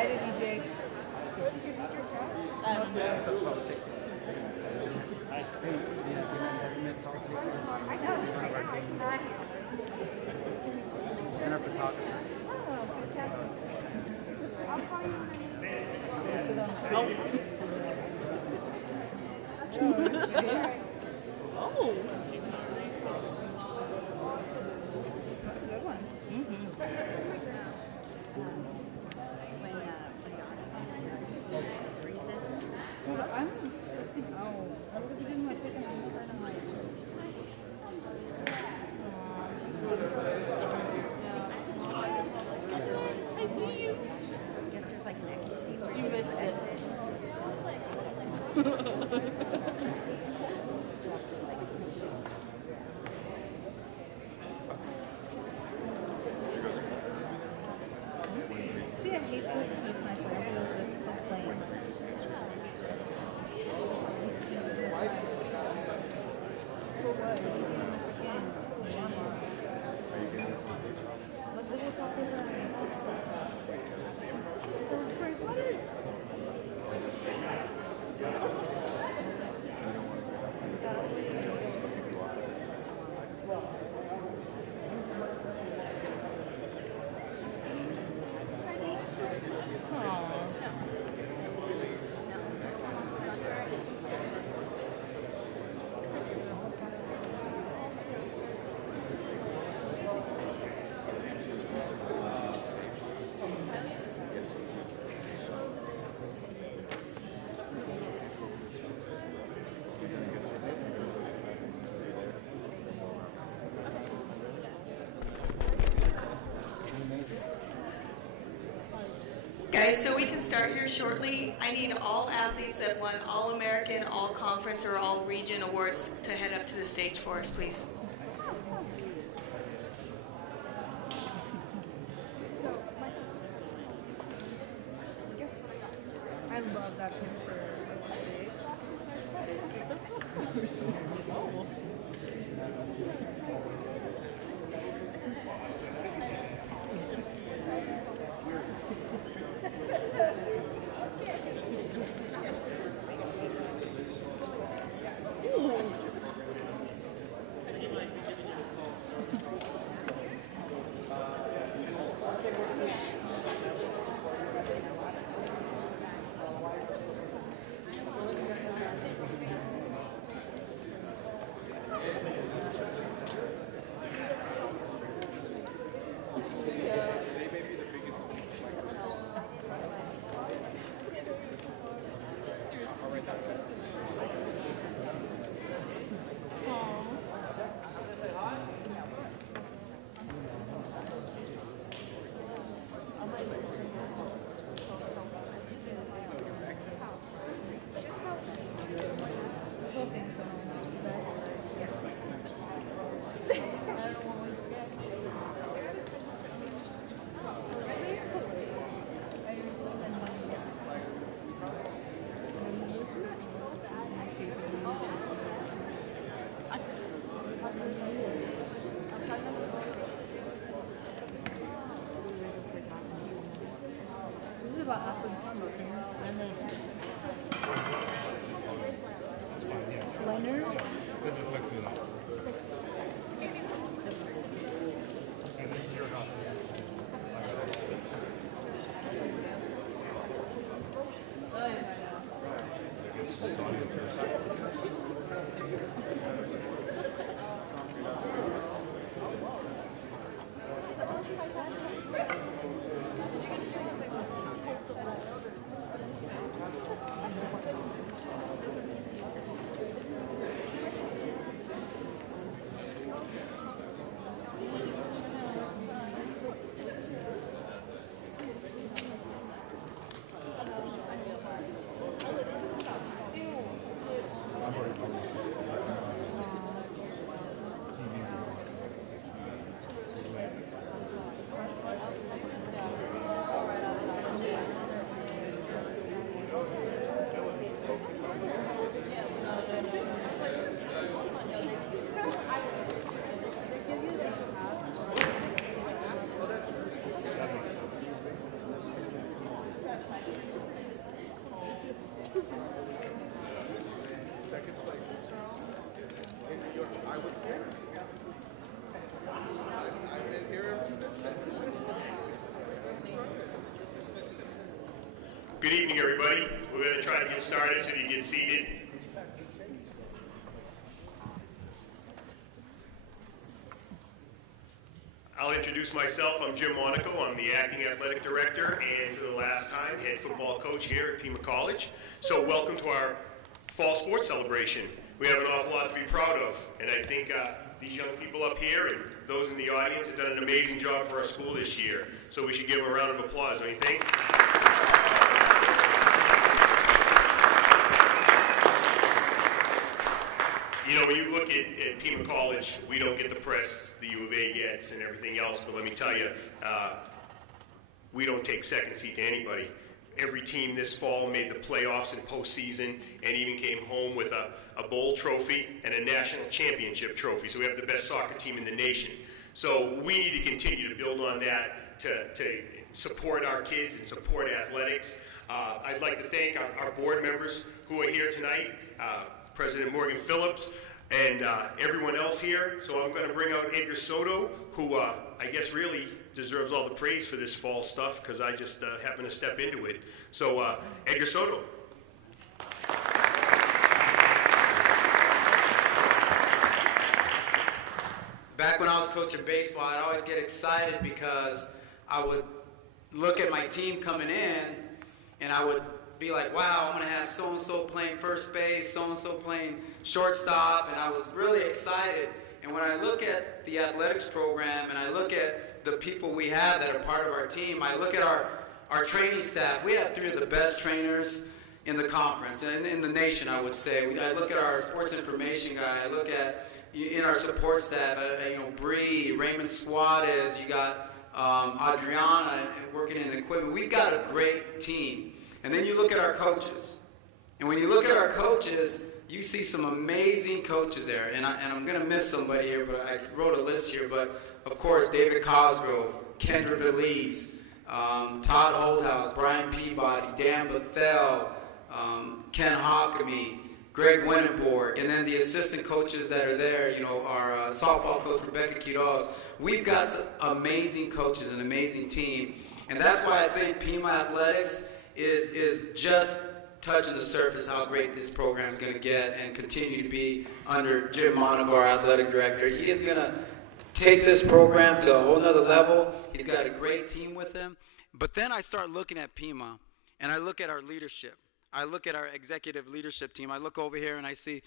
excited, EJ. I know. And our photographer. Oh, fantastic. I'll call you when Oh. Good one. I'm expecting. Oh, what are we doing with picking up? I see you. I guess there's like an exit seat where You missed it. See, I hate working with my friends. It's so plain. For what? What did we talk about? Guys, so we can start here shortly. I need all athletes that won All-American, All-Conference, or All-Region awards to head up to the stage for us, please. I love that picture. This is about athletes smoking. Leonard? Doesn't affect me at all. And this is your house. Good evening, everybody. We're going to try to get started so you get seated. I'll introduce myself. I'm Jim Monaco. I'm the acting athletic director and for the last time, head football coach here at Pima College. So welcome to our fall sports celebration. We have an awful lot to be proud of, and I think these young people up here and those in the audience have done an amazing job for our school this year. So we should give them a round of applause, don't you think? You know, when you look at Pima College, we don't get the press the U of A gets and everything else, but let me tell you, we don't take second seat to anybody. Every team this fall made the playoffs and postseason and even came home with a bowl trophy and a national championship trophy. So we have the best soccer team in the nation. So we need to continue to build on that to support our kids and support athletics. I'd like to thank our board members who are here tonight, President Morgan Phillips, and everyone else here. So I'm going to bring out Edgar Soto, who I guess really deserves all the praise for this fall stuff because I just happened to step into it. So Edgar Soto. Back when I was coaching baseball, I'd always get excited because I would look at my team coming in and I would be like, wow, I'm going to have so-and-so playing first base, so-and-so playing shortstop, and I was really excited. And when I look at the athletics program and I look at the people we have that are part of our team, I look at our training staff. We have 3 of the best trainers in the conference, and in the nation, I would say. I look at our sports information guy. I look at, in our support staff, Bree, Raymond Suarez, you got Adriana working in equipment. We've got a great team. And then you look at our coaches. And when you look at our coaches, you see some amazing coaches there. And I'm going to miss somebody here, but I wrote a list here. But, of course, David Cosgrove, Kendra Belize, Todd Holdhouse, Brian Peabody, Dan Bethel, Ken Hockamy, Greg Winneborg, and then the assistant coaches that are there, our softball coach, Rebecca Quiroz. We've got some amazing coaches, an amazing team. And that's why I think Pima Athletics is just touching the surface how great this program is going to get and continue to be under Jim Monaco, our athletic director. He is going to take this program to a whole nother level. He's got a great team with him. But then I start looking at Pima, and I look at our leadership. I look at our executive leadership team. I look over here, and I see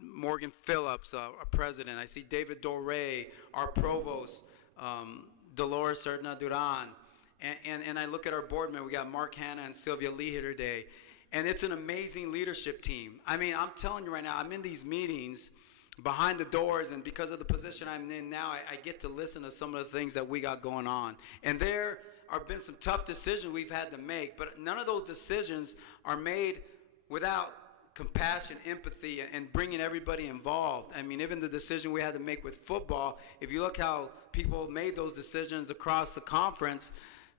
Morgan Phillips, our president. I see David Doré, our provost, Dolores Serna Duran. And I look at our board members. We got Mark Hanna and Sylvia Lee here today. And it's an amazing leadership team. I mean, I'm telling you right now, I'm in these meetings behind the doors, and because of the position I'm in now, I get to listen to some of the things that we got going on. And there have been some tough decisions we've had to make, but none of those decisions are made without compassion, empathy, and bringing everybody involved. I mean, even the decision we had to make with football, if you look how people made those decisions across the conference,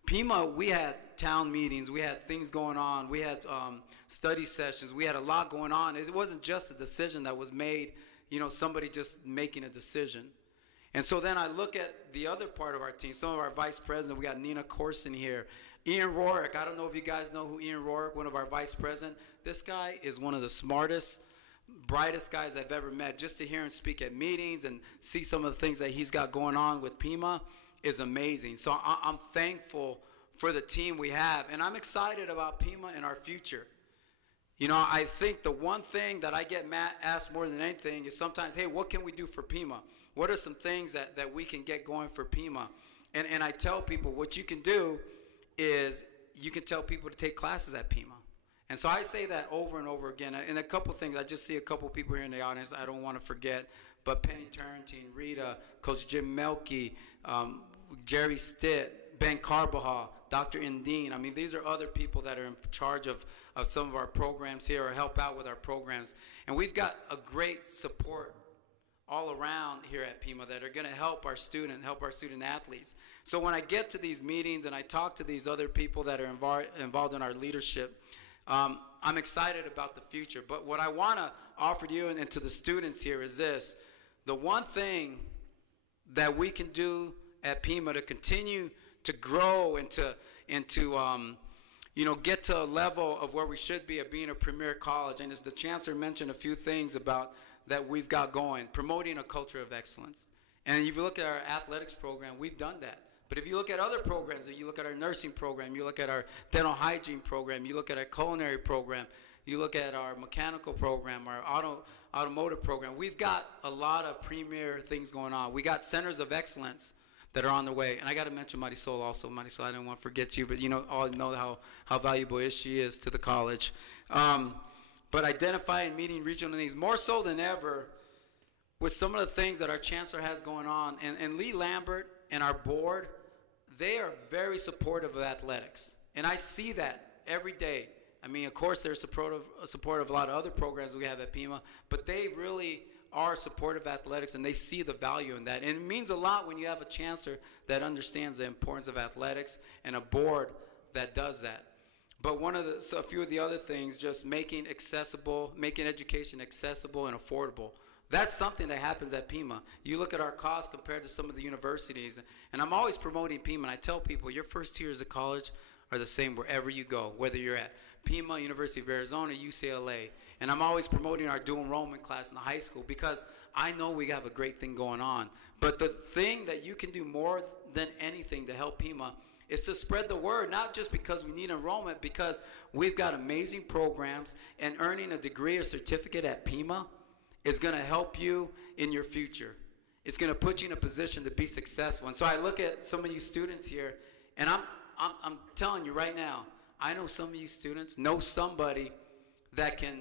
Pima, we had town meetings, we had things going on, we had study sessions, we had a lot going on. It wasn't just a decision that was made, somebody just making a decision. And so then I look at the other part of our team, some of our vice presidents. We got Nina Corson here. Ian Rorick, I don't know if you guys know who Ian Rorick, one of our vice presidents. This guy is one of the smartest, brightest guys I've ever met. Just to hear him speak at meetings and see some of the things that he's got going on with Pima is amazing. So I'm thankful for the team we have, and I'm excited about Pima and our future. I think the one thing that I get asked more than anything is sometimes, hey, what can we do for Pima? What are some things that we can get going for Pima? And I tell people what you can do is you can tell people to take classes at Pima. And so I say that over and over again. And a couple things, I just see a couple people here in the audience I don't want to forget, but Penny Turrentine, Rita, Coach Jim Melky, Jerry Stitt, Ben Carbajal, Dr. Indine. I mean, these are other people that are in charge of some of our programs here or help out with our programs. And we've got a great support all around here at Pima that are going to help our student athletes. So when I get to these meetings and I talk to these other people that are involved in our leadership, I'm excited about the future. But what I want to offer to you and to the students here is this. The one thing that we can do at Pima to continue to grow and to get to a level of where we should be of being a premier college. And as the chancellor mentioned a few things about that we've got going, promoting a culture of excellence. And if you look at our athletics program, we've done that. But if you look at other programs, you look at our nursing program, you look at our dental hygiene program, you look at our culinary program, you look at our mechanical program, our automotive program, we've got a lot of premier things going on. We got centers of excellence that are on the way. And I got to mention Marisol also. Marisol, I didn't want to forget you, but all know how valuable she is to the college. But identifying and meeting regional needs, more so than ever, with some of the things that our chancellor has going on. And Lee Lambert and our board, they are very supportive of athletics. And I see that every day. I mean, of course, they're supportive of a lot of other programs we have at Pima, but they really are supportive of athletics, and they see the value in that. And it means a lot when you have a chancellor that understands the importance of athletics and a board that does that. But a few of the other things, just making education accessible and affordable. That's something that happens at Pima. You look at our costs compared to some of the universities, and I'm always promoting Pima, and I tell people your first years of college are the same wherever you go, whether you're at Pima, University of Arizona, UCLA. And I'm always promoting our dual enrollment class in the high school because I know we have a great thing going on. But the thing that you can do more than anything to help Pima is to spread the word, not just because we need enrollment, because we've got amazing programs, and earning a degree or certificate at Pima is going to help you in your future. It's going to put you in a position to be successful. And so I look at some of you students here, and I'm telling you right now, I know some of you students know somebody that can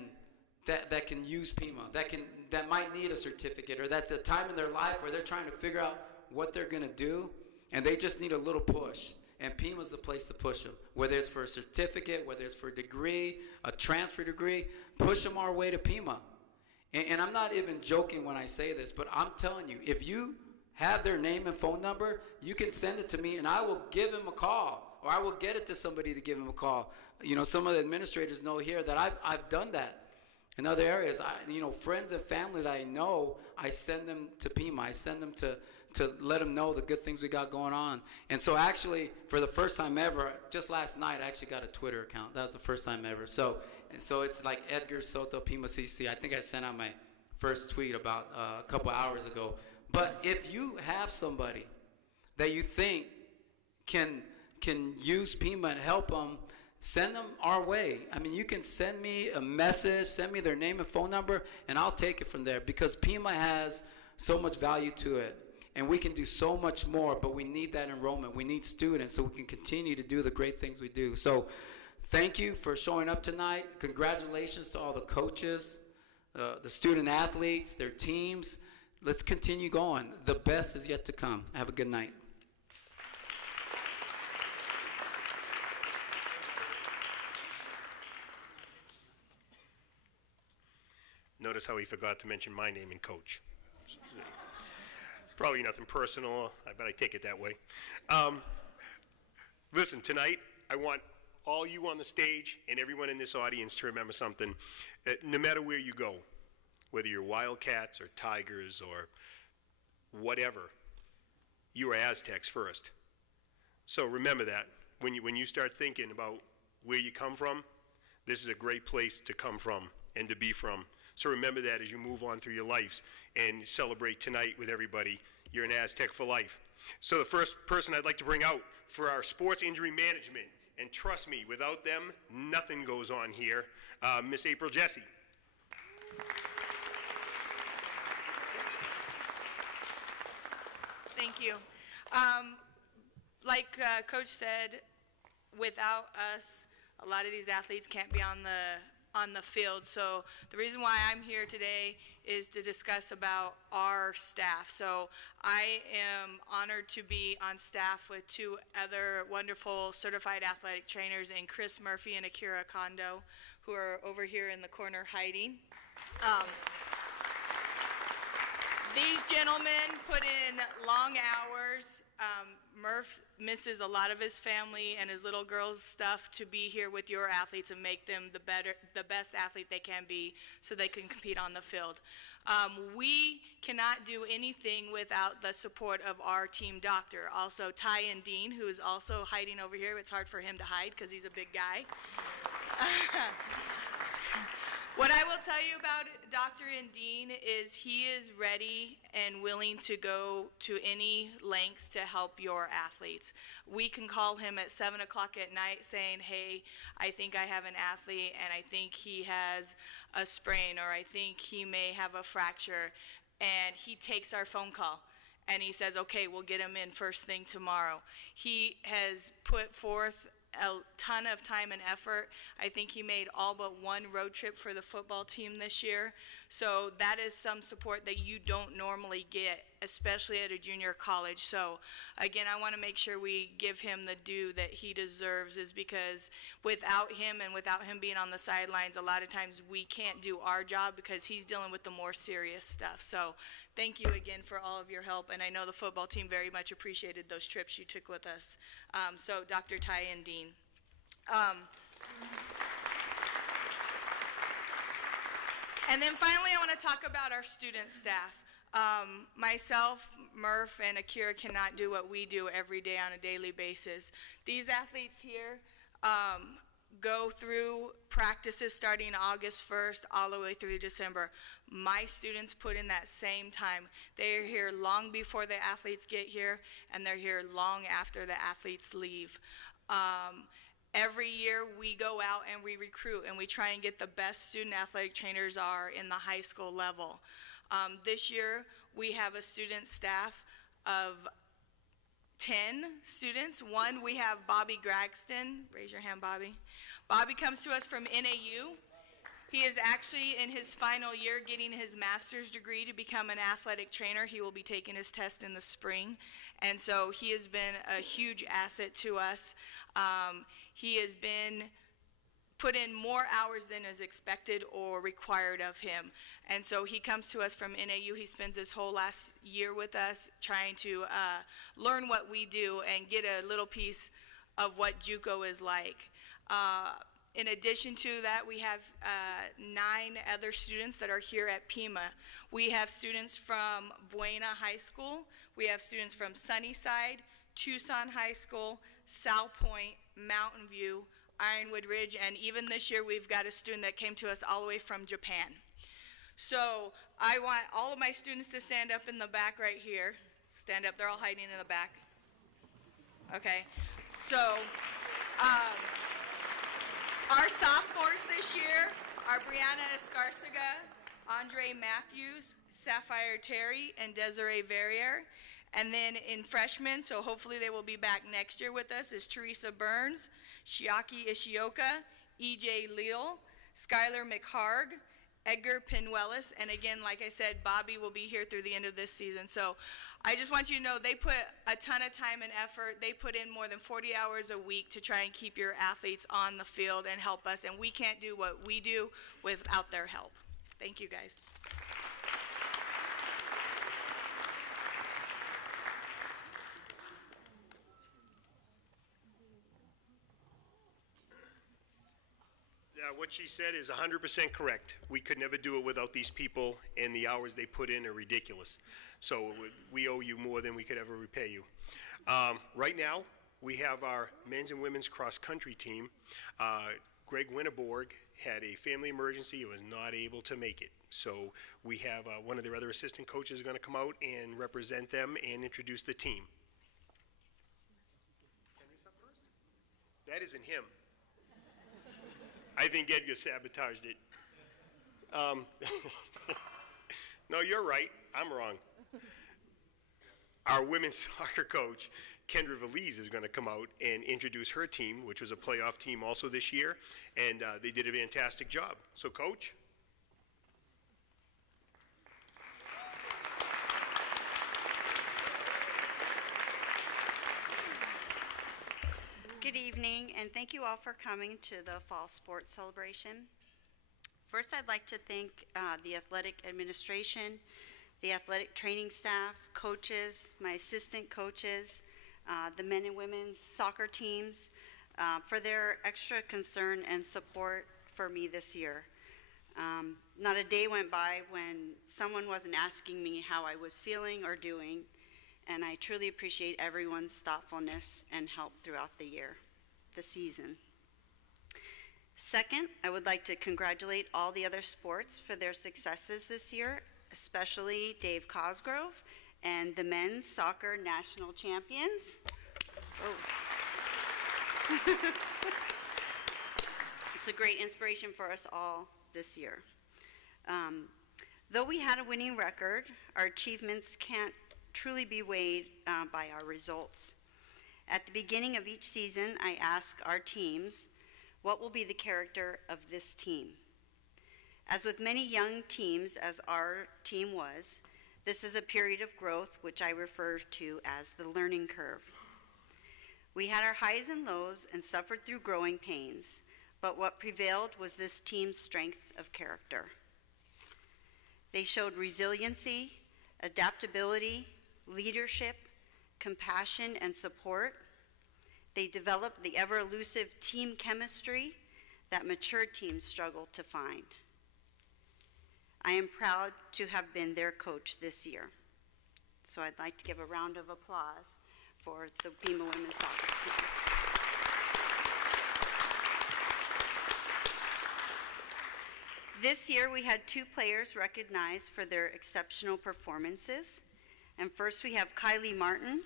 use Pima, that might need a certificate, or that's a time in their life where they're trying to figure out what they're going to do, and they just need a little push. And Pima's the place to push them, whether it's for a certificate, whether it's for a degree, a transfer degree. Push them our way to Pima. And I'm not even joking when I say this, but I'm telling you, if you have their name and phone number, you can send it to me, and I will give them a call, or I will get it to somebody to give them a call. Some of the administrators know here that I've done that in other areas. Friends and family that I know, I send them to Pima. I send them to let them know the good things we got going on. And so actually, for the first time ever, just last night, I actually got a Twitter account. That was the first time ever. So it's like Edgar Soto, Pima CC. I think I sent out my first tweet about a couple hours ago. But if you have somebody that you think can use Pima and help them, send them our way. I mean, you can send me a message, send me their name and phone number, and I'll take it from there, because Pima has so much value to it. And we can do so much more, but we need that enrollment. We need students so we can continue to do the great things we do. So thank you for showing up tonight. Congratulations to all the coaches, the student athletes, their teams. Let's continue going. The best is yet to come. Have a good night. Notice how he forgot to mention my name and coach. Probably nothing personal, but I take it that way. Listen, tonight, I want all you on the stage and everyone in this audience to remember something. No matter where you go, whether you're Wildcats or Tigers or whatever, you are Aztecs first. So remember that. When you start thinking about where you come from, this is a great place to come from and to be from. So remember that as you move on through your lives and celebrate tonight with everybody. You're an Aztec for life. So the first person I'd like to bring out for our sports injury management, and trust me, without them, nothing goes on here, Miss April Jesse. Thank you. Like Coach said, without us, a lot of these athletes can't be on the field. So the reason why I'm here today is to discuss about our staff. So I am honored to be on staff with two other wonderful certified athletic trainers, in Chris Murphy and Akira Kondo, who are over here in the corner hiding. These gentlemen put in long hours. Murph misses a lot of his family and his little girl's stuff to be here with your athletes and make them the best athlete they can be so they can compete on the field. We cannot do anything without the support of our team doctor. Also, Ty and Dean, who is also hiding over here. It's hard for him to hide because he's a big guy. What I will tell you about Dr. Dean is he is ready and willing to go to any lengths to help your athletes. We can call him at 7 o'clock at night saying, hey, I think I have an athlete and I think he has a sprain or I think he may have a fracture. And he takes our phone call and he says, okay, we'll get him in first thing tomorrow. He has put forth a ton of time and effort. I think he made all but one road trip for the football team this year. So that is some support that you don't normally get, especially at a junior college. So again, I want to make sure we give him the due that he deserves, is because without him and without him being on the sidelines, a lot of times we can't do our job because he's dealing with the more serious stuff. So thank you again for all of your help. And I know the football team very much appreciated those trips you took with us. So Dr. Ty and Dean. And then finally, I want to talk about our student staff. Myself, Murph, and Akira cannot do what we do every day on a daily basis. These athletes here go through practices starting August 1st all the way through December. My students put in that same time. They are here long before the athletes get here, and they're here long after the athletes leave. Every year we go out and we recruit and we try and get the best student athletic trainers are in the high school level. This year we have a student staff of 10 students. One, we have Bobby Gragston. Raise your hand, Bobby. Bobby comes to us from NAU. He is actually in his final year getting his master's degree to become an athletic trainer. He will be taking his test in the spring. And so he has been a huge asset to us. He has been put in more hours than is expected or required of him. And so he comes to us from NAU. He spends his whole last year with us trying to learn what we do and get a little piece of what JUCO is like. In addition to that, we have 9 other students that are here at Pima. We have students from Buena High School. We have students from Sunnyside, Tucson High School, South Point, Mountain View, Ironwood Ridge, and even this year we've got a student that came to us all the way from Japan. So I want all of my students to stand up in the back right here. Stand up, they're all hiding in the back. Okay, so our sophomores this year are Brianna Escarcega, Andre Matthews, Sapphire Terry, and Desiree Verrier. And then in freshmen, so hopefully they will be back next year with us, is Teresa Burns, Shiaki Ishioka, EJ Leal, Skylar McHarg, Edgar Pinuelis, and again, like I said, Bobby will be here through the end of this season. So I just want you to know they put a ton of time and effort. They put in more than 40 hours a week to try and keep your athletes on the field and help us, and we can't do what we do without their help. Thank you, guys. What she said is 100% correct. We could never do it without these people, and the hours they put in are ridiculous. So we owe you more than we could ever repay you. Right now, we have our men's and women's cross-country team. Greg Winterborg had a family emergency and was not able to make it. So we have one of their other assistant coaches going to come out and represent them and introduce the team. Henry's up first? That isn't him. I think Edgar sabotaged it. No, you're right. I'm wrong. Our women's soccer coach, Kendra Valise, is going to come out and introduce her team, which was a playoff team also this year, and they did a fantastic job. So, Coach? Good evening, and thank you all for coming to the Fall Sports Celebration. First, I'd like to thank the athletic administration, the athletic training staff, coaches, my assistant coaches, the men and women's soccer teams, for their extra concern and support for me this year. Not a day went by when someone wasn't asking me how I was feeling or doing, and I truly appreciate everyone's thoughtfulness and help throughout the season. Second, I would like to congratulate all the other sports for their successes this year, especially Dave Cosgrove and the men's soccer national champions. Oh. It's a great inspiration for us all this year. Though we had a winning record, our achievements can't truly be weighed by our results. At the beginning of each season, I ask our teams, what will be the character of this team? As with many young teams, as our team was, this is a period of growth which I refer to as the learning curve. We had our highs and lows and suffered through growing pains, but what prevailed was this team's strength of character. They showed resiliency, adaptability, leadership, compassion, and support. They developed the ever-elusive team chemistry that mature teams struggle to find. I am proud to have been their coach this year. So I'd like to give a round of applause for the Pima women's soccer team. This year we had 2 players recognized for their exceptional performances. And first we have Kylie Martin,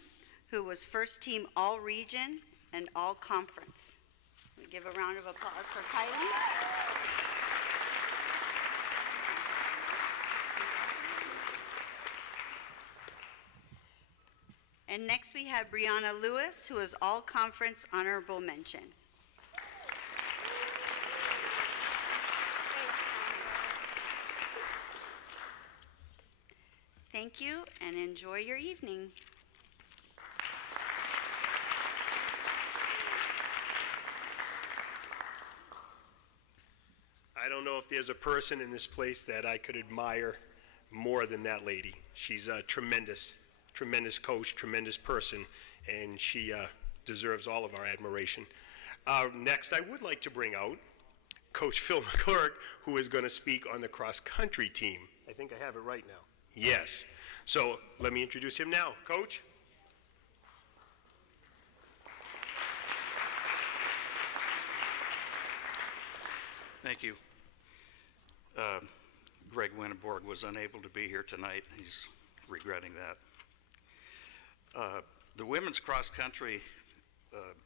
who was first team all-region and all-conference. So we give a round of applause for Kylie. And next we have Brianna Lewis, who is all-conference honorable mention. Thank you, and enjoy your evening. I don't know if there's a person in this place that I could admire more than that lady. She's a tremendous coach, tremendous person, and she deserves all of our admiration. Next, I would like to bring out Coach Phil McClurk, who is going to speak on the cross-country team. I think I have it right now. Yes. So let me introduce him now. Coach? Thank you. Greg Winneborg was unable to be here tonight. He's regretting that. The women's cross country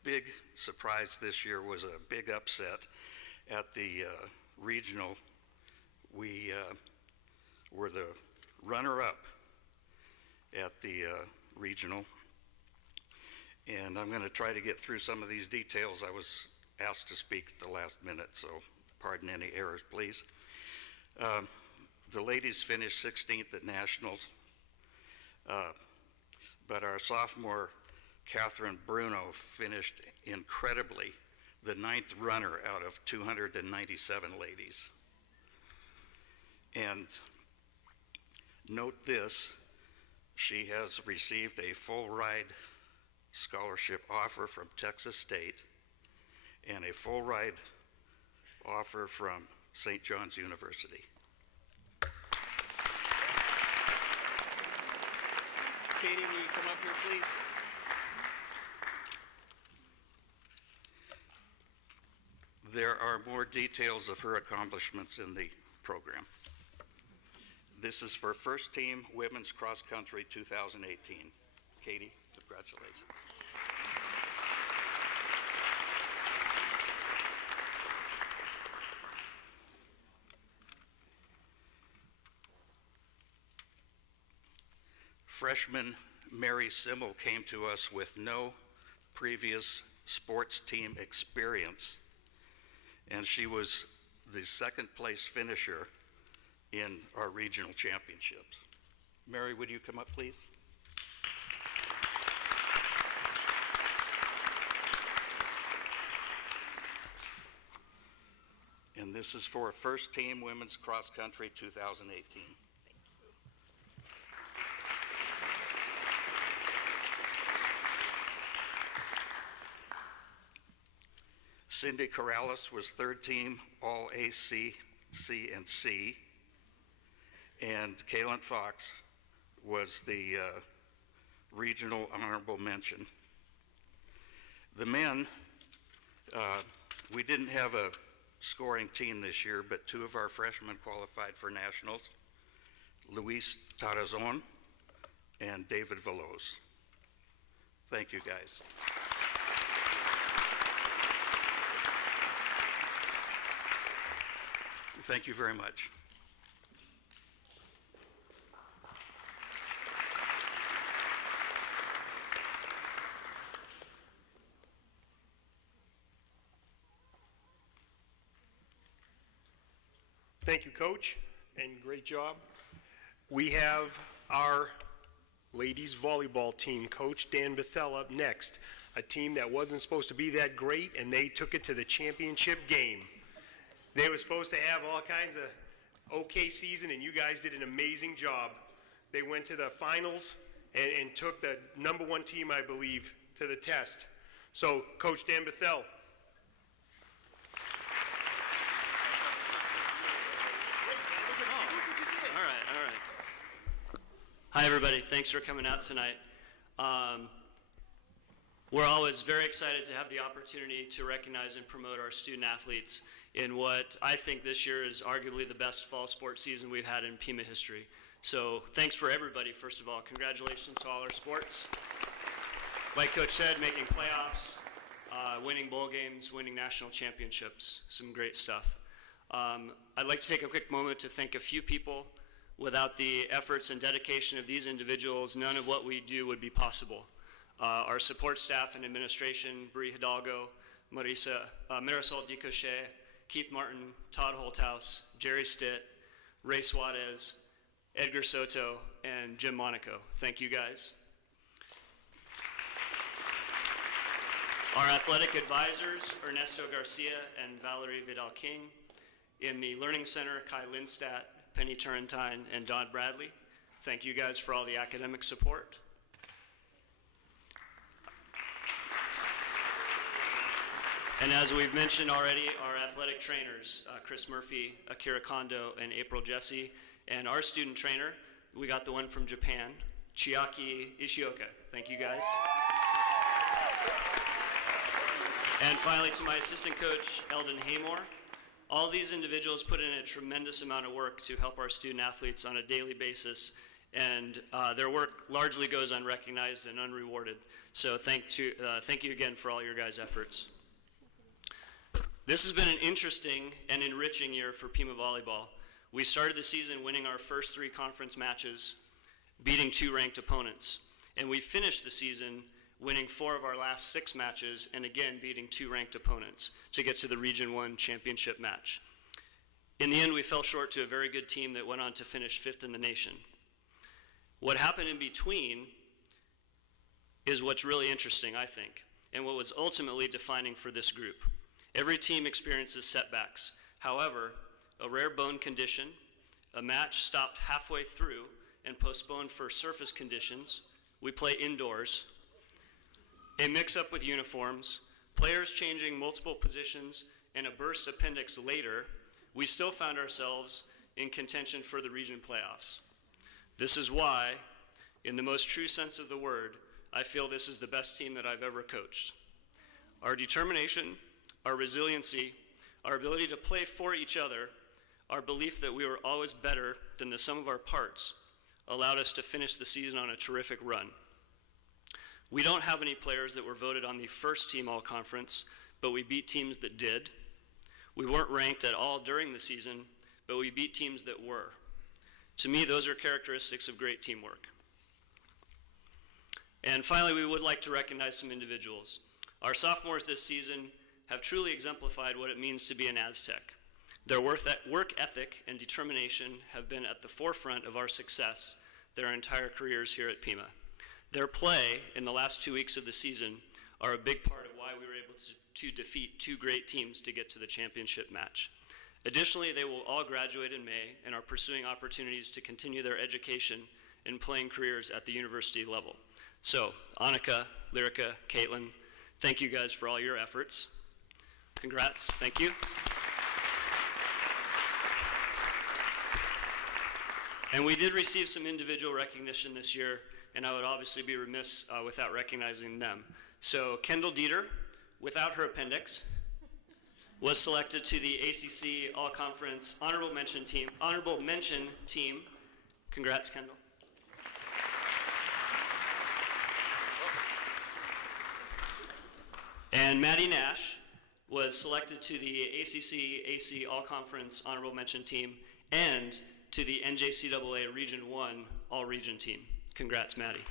big surprise this year was a big upset at the regional. We were the runner-up at the regional, and I'm going to try to get through some of these details. I was asked to speak at the last minute, so pardon any errors, please. The ladies finished 16th at nationals, but our sophomore Catherine Bruno finished incredibly the 9th runner out of 297 ladies. And note this, she has received a full ride scholarship offer from Texas State and a full ride offer from St. John's University. Katie, will you come up here, please? There are more details of her accomplishments in the program. This is for First Team Women's Cross Country 2018. Katie, congratulations. Freshman Mary Simmel came to us with no previous sports team experience, and she was the second place finisher in our regional championships. Mary, would you come up, please? And this is for First Team Women's Cross Country 2018. Cindy Corrales was third team All AC, C, and C. And Kaylin Fox was the regional honorable mention. The men, we didn't have a scoring team this year, but two of our freshmen qualified for nationals, Luis Tarazon and David Veloz. Thank you, guys. Thank you very much. Thank you, Coach, and great job. We have our ladies volleyball team, Coach Dan Bethel, up next. A team that wasn't supposed to be that great, and they took it to the championship game. They were supposed to have all kinds of okay season, and you guys did an amazing job. They went to the finals and took the #1 team, I believe, to the test. So, Coach Dan Bethel. All right. Hi, everybody. Thanks for coming out tonight. We're always very excited to have the opportunity to recognize and promote our student athletes in what I think this year is arguably the best fall sports season we've had in Pima history. So thanks for everybody, first of all. Congratulations to all our sports. Like Coach said, making playoffs, winning bowl games, winning national championships, some great stuff. I'd like to take a quick moment to thank a few people. Without the efforts and dedication of these individuals, none of what we do would be possible. Our support staff and administration, Bree Hidalgo, Marisol Dicochet, Keith Martin, Todd Holthouse, Jerry Stitt, Ray Suarez, Edgar Soto, and Jim Monaco. Thank you, guys. Our athletic advisors, Ernesto Garcia and Valerie Vidal-King. In the Learning Center, Kai Lindstadt, Penny Turrentine, and Don Bradley. Thank you guys for all the academic support. And as we've mentioned already, our athletic trainers, Chris Murphy, Akira Kondo, and April Jesse, and our student trainer, we got the one from Japan, Chiaki Ishioka. Thank you, guys. And finally, to my assistant coach, Eldon Haymore. All these individuals put in a tremendous amount of work to help our student athletes on a daily basis, and their work largely goes unrecognized and unrewarded. So thank you again for all your guys' efforts. This has been an interesting and enriching year for Pima Volleyball. We started the season winning our first 3 conference matches, beating 2 ranked opponents, and we finished the season winning 4 of our last 6 matches, and again beating 2 ranked opponents to get to the Region 1 championship match. In the end, we fell short to a very good team that went on to finish 5th in the nation. What happened in between is what's really interesting, I think, and what was ultimately defining for this group. Every team experiences setbacks. However, a rare bone condition, a match stopped halfway through and postponed for surface conditions, we play indoors, a mix-up with uniforms, players changing multiple positions, and a burst appendix later, we still found ourselves in contention for the region playoffs. This is why, in the most true sense of the word, I feel this is the best team that I've ever coached. Our determination, our resiliency, our ability to play for each other, our belief that we were always better than the sum of our parts allowed us to finish the season on a terrific run. We don't have any players that were voted on the first team all-conference, but we beat teams that did. We weren't ranked at all during the season, but we beat teams that were. To me, those are characteristics of great teamwork. And finally, we would like to recognize some individuals. Our sophomores this season have truly exemplified what it means to be an Aztec. Their work ethic and determination have been at the forefront of our success their entire careers here at Pima. Their play in the last 2 weeks of the season are a big part of why we were able to defeat 2 great teams to get to the championship match. Additionally, they will all graduate in May and are pursuing opportunities to continue their education and playing careers at the university level. So, Annika, Lyrica, Caitlin, thank you guys for all your efforts. Congrats. Thank you. And we did receive some individual recognition this year, and I would obviously be remiss without recognizing them. So Kendall Dieter, without her appendix, was selected to the ACC All-Conference Honorable Mention Team. Congrats, Kendall. And Maddie Nash was selected to the ACC AC All-Conference Honorable Mention Team and to the NJCAA Region 1 All-Region Team. Congrats, Maddie.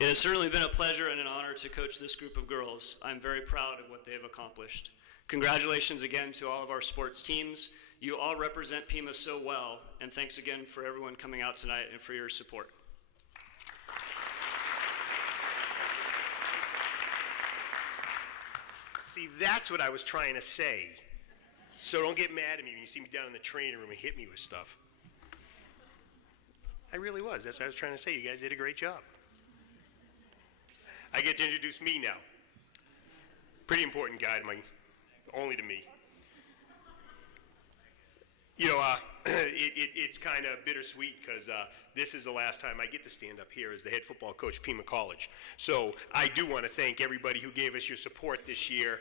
It has certainly been a pleasure and an honor to coach this group of girls. I'm very proud of what they have accomplished. Congratulations again to all of our sports teams. You all represent Pima so well, and thanks again for everyone coming out tonight and for your support. See, that's what I was trying to say. So don't get mad at me when you see me down in the training room and hit me with stuff. I really was. That's what I was trying to say. You guys did a great job. I get to introduce me now. Pretty important guy only to me. You know, it's kind of bittersweet because this is the last time I get to stand up here as the head football coach at Pima College. So I do want to thank everybody who gave us your support this year.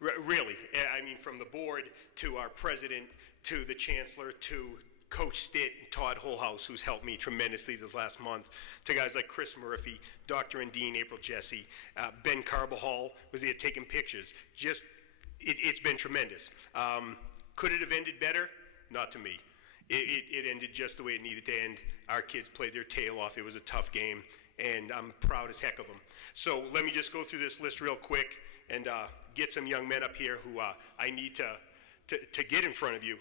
Really, I mean, from the board to our president to the chancellor to Coach Stitt and Todd Holhouse, who's helped me tremendously this last month, to guys like Chris Murphy, Dr. and Dean April Jesse, Ben Carbajal was there taking pictures. Just, it's been tremendous. Could it have ended better? Not to me. It ended just the way it needed to end. Our kids played their tail off. It was a tough game, and I'm proud as heck of them. So let me just go through this list real quick and get some young men up here who I need to get in front of you.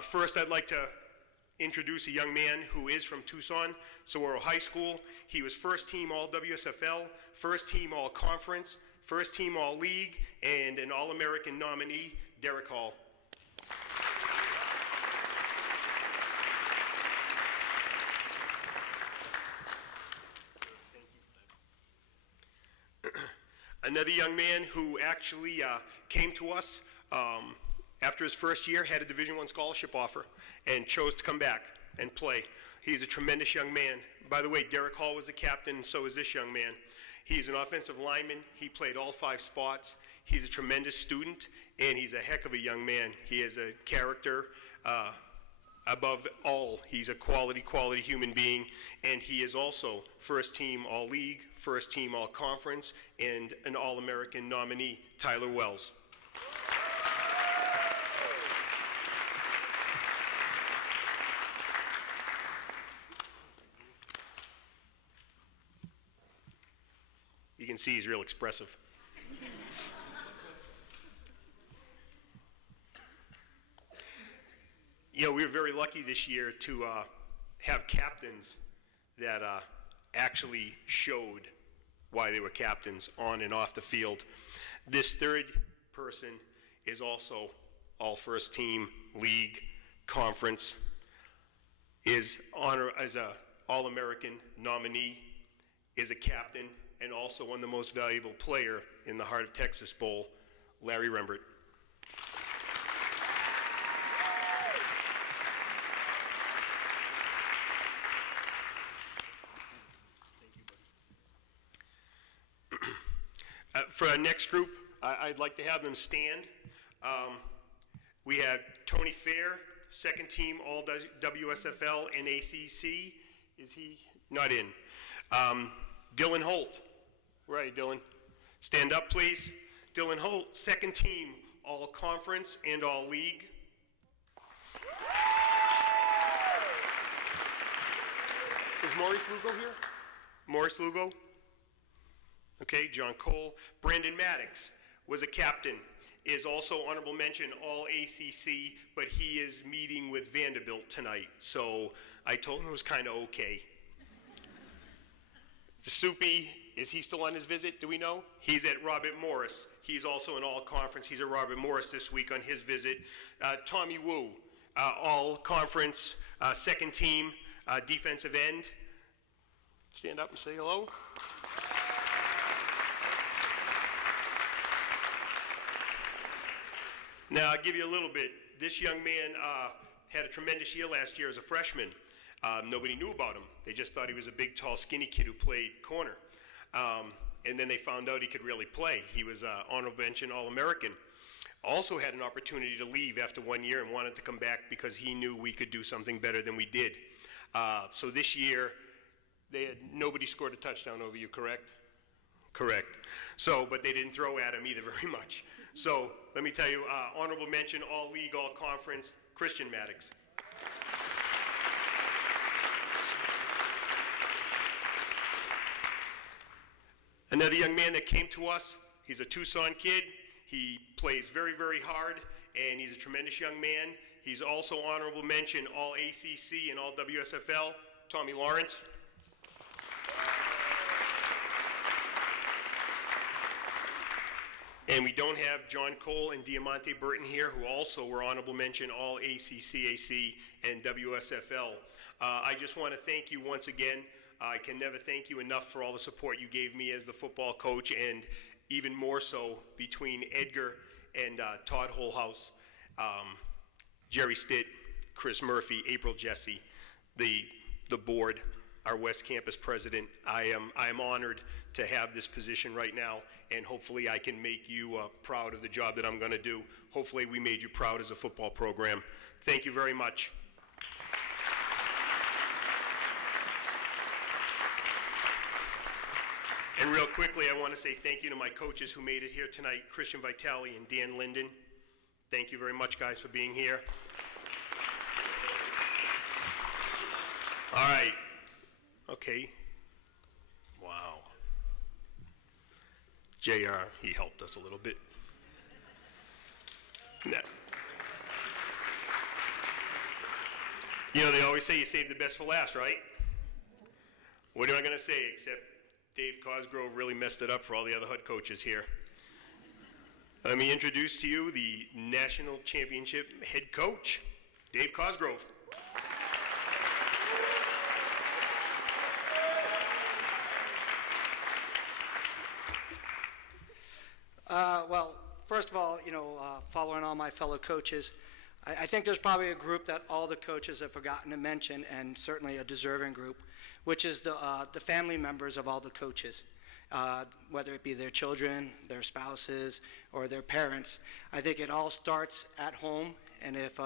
First, I'd like to introduce a young man who is from Tucson, Saguaro High School. He was first team all WSFL, first team all conference, first team all league, and an All-American nominee, Derek Hall. Another young man who actually came to us after his first year, had a Division I scholarship offer, and chose to come back and play. He's a tremendous young man. By the way, Derek Hall was a captain, and so is this young man. He's an offensive lineman. He played all 5 spots. He's a tremendous student, and he's a heck of a young man. He has a character. Above all, he's a quality human being, and he is also first team all-league, first team all-conference, and an All-American nominee, Tyler Wells. You can see he's real expressive. You know, we were very lucky this year to have captains that actually showed why they were captains on and off the field. This third person is also all first team, league, conference, is honored as a All-American nominee, is a captain, and also won the most valuable player in the Heart of Texas Bowl, Larry Rembert. For our next group, I'd like to have them stand. We have Tony Fair, second team all WSFL and ACC. Is he not in? Dylan Holt. Where are you, Dylan? Stand up, please. Dylan Holt, second team all conference and all league. Is Maurice Lugo here? Maurice Lugo? Okay, John Cole. Brandon Maddox was a captain, is also honorable mention all ACC, but he is meeting with Vanderbilt tonight, so I told him it was kind of okay. Soupy, is he still on his visit? Do we know? He's at Robert Morris. He's also in all conference. He's at Robert Morris this week on his visit. Tommy Wu, all conference, second team, defensive end. stand up and say hello. Now, I'll give you a little bit. This young man had a tremendous year last year as a freshman. Nobody knew about him. They just thought he was a big, tall, skinny kid who played corner. And then they found out he could really play. He was honorable mention All-American. Also had an opportunity to leave after 1 year and wanted to come back because he knew we could do something better than we did. So this year, nobody scored a touchdown over you, correct? Correct. So, but they didn't throw at him either very much. So let me tell you, honorable mention, all-league, all-conference, Christian Maddox. Another young man that came to us, he's a Tucson kid. He plays very, very hard, and he's a tremendous young man. He's also honorable mention all ACC and all WSFL, Tommy Lawrence. And we don't have John Cole and Diamante Burton here, who also were honorable mention all ACCAC and WSFL. I just want to thank you once again. I can never thank you enough for all the support you gave me as the football coach, and even more so between Edgar and Todd Holhouse, Jerry Stitt, Chris Murphy, April Jesse, the board, our West Campus president. I am honored to have this position right now, and hopefully I can make you proud of the job that I'm going to do. Hopefully we made you proud as a football program. Thank you very much. And real quickly, I want to say thank you to my coaches who made it here tonight, Christian Vitale and Dan Linden. Thank you very much, guys, for being here. All right. Okay. Wow. JR, he helped us a little bit. Nah. You know, they always say you save the best for last, right? What am I going to say except Dave Cosgrove really messed it up for all the other HUD coaches here. Let me introduce to you the National Championship head coach, Dave Cosgrove. Well, first of all, following all my fellow coaches, I think there's probably a group that all the coaches have forgotten to mention, and certainly a deserving group, which is the family members of all the coaches, whether it be their children, their spouses, or their parents. I think it all starts at home, and if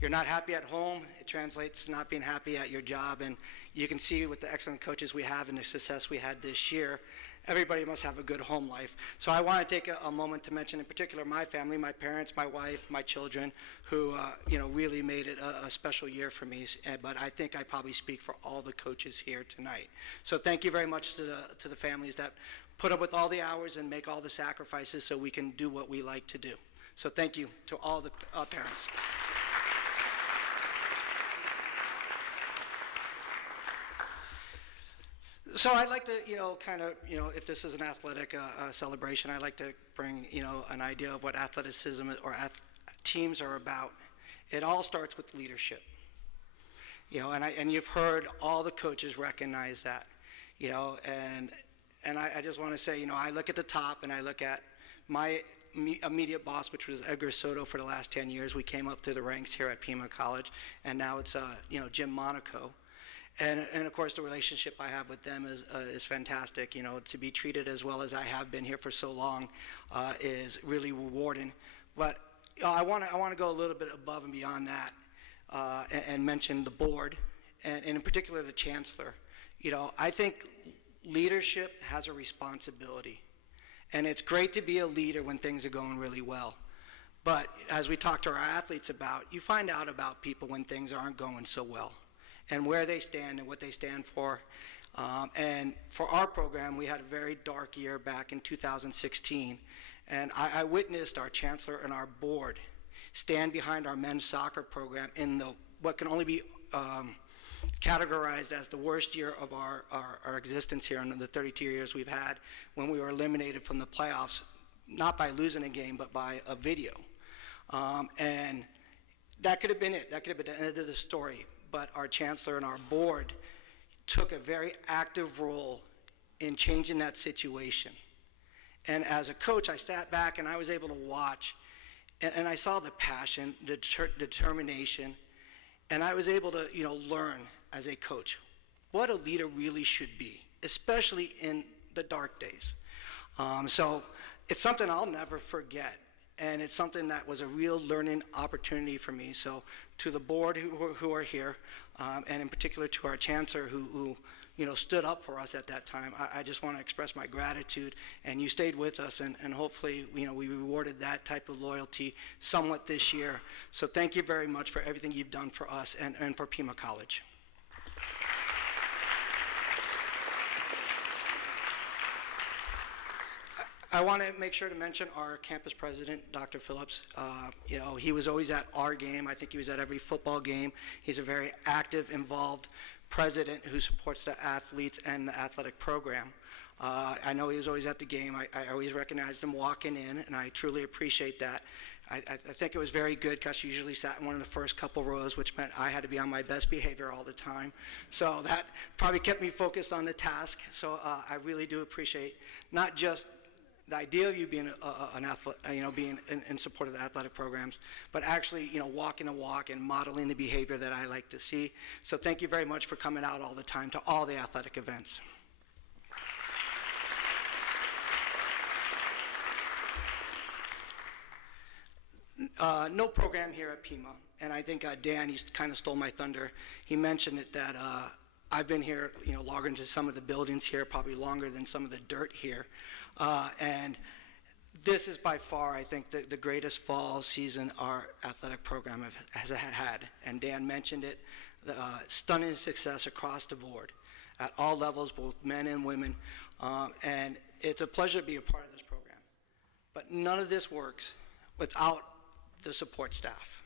you're not happy at home, it translates to not being happy at your job. And you can see with the excellent coaches we have and the success we had this year, everybody must have a good home life. So I want to take a moment to mention in particular my family, my parents, my wife, my children, who really made it a special year for me. But I think I probably speak for all the coaches here tonight. So thank you very much to the families that put up with all the hours and make all the sacrifices so we can do what we like to do. So thank you to all the parents. So I'd like to, if this is an athletic celebration, I'd like to bring, an idea of what athleticism or teams are about. It all starts with leadership. And you've heard all the coaches recognize that, and I just want to say, I look at the top and I look at my immediate boss, which was Edgar Soto for the last 10 years. We came up through the ranks here at Pima College, and now it's, Jim Monaco. And of course, the relationship I have with them is fantastic. To be treated as well as I have been here for so long is really rewarding. But I want to go a little bit above and beyond that and mention the board, and in particular the chancellor. I think leadership has a responsibility, and it's great to be a leader when things are going really well. But as we talk to our athletes about, you find out about people when things aren't going so well, and where they stand and what they stand for. And for our program, we had a very dark year back in 2016. And I witnessed our chancellor and our board stand behind our men's soccer program in what can only be categorized as the worst year of our existence here in the 32 years we've had, when we were eliminated from the playoffs, not by losing a game, but by a video. And that could have been it. That could have been the end of the story. But our chancellor and our board took a very active role in changing that situation. And as a coach, I sat back and I was able to watch, and I saw the passion, the determination, and I was able to, learn as a coach what a leader really should be, especially in the dark days. So it's something I'll never forget, and it's something that was a real learning opportunity for me. So to the board who are here, and in particular to our chancellor who stood up for us at that time, I just want to express my gratitude, and you stayed with us, and hopefully, we rewarded that type of loyalty somewhat this year. So thank you very much for everything you've done for us and for Pima College. I want to make sure to mention our campus president, Dr. Phillips. He was always at our game. I think he was at every football game. He's a very active, involved president who supports the athletes and the athletic program. I know he was always at the game. I always recognized him walking in, and I truly appreciate that. I think it was very good because he usually sat in one of the first couple rows, which meant I had to be on my best behavior all the time. So that probably kept me focused on the task. So I really do appreciate not just the idea of you being an athlete, being in support of the athletic programs, but actually, walking the walk and modeling the behavior that I like to see. So thank you very much for coming out all the time to all the athletic events. No program here at Pima, and I think Dan, he kind of stole my thunder. He mentioned it that I've been here, logging into some of the buildings here, probably longer than some of the dirt here. And this is by far, I think, the greatest fall season our athletic program has had. And Dan mentioned it, stunning success across the board at all levels, both men and women. And it's a pleasure to be a part of this program. But none of this works without the support staff.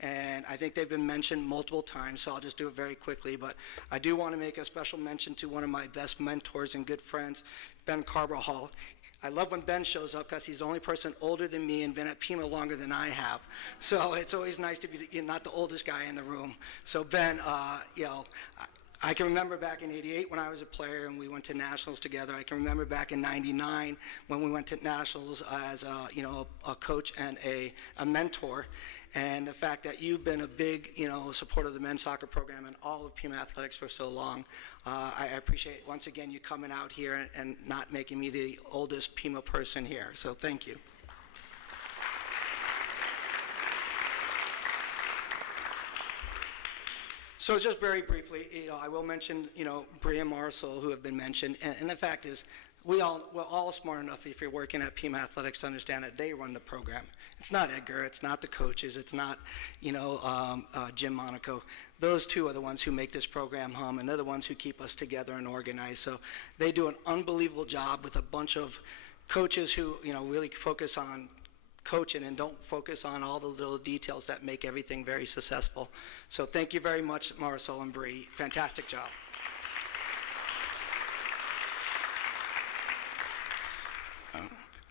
And I think they've been mentioned multiple times, so I'll just do it very quickly. But I do want to make a special mention to one of my best mentors and good friends, Ben Carbajal. I love when Ben shows up because he's the only person older than me and been at Pima longer than I have. So it's always nice to be not the oldest guy in the room. So Ben, I can remember back in '88 when I was a player and we went to nationals together. I can remember back in '99 when we went to nationals as a coach and a mentor. And the fact that you've been a big, supporter of the men's soccer program and all of Pima Athletics for so long, I appreciate, once again, you coming out here and not making me the oldest Pima person here. So thank you. So just very briefly, I will mention, Bria and Marisol, who have been mentioned. And the fact is, we're all smart enough, if you're working at Pima Athletics, to understand that they run the program. It's not Edgar, it's not the coaches, it's not, Jim Monaco. Those two are the ones who make this program hum, and they're the ones who keep us together and organized. So they do an unbelievable job with a bunch of coaches who, really focus on coaching and don't focus on all the little details that make everything very successful. So thank you very much, Marisol and Bree. Fantastic job.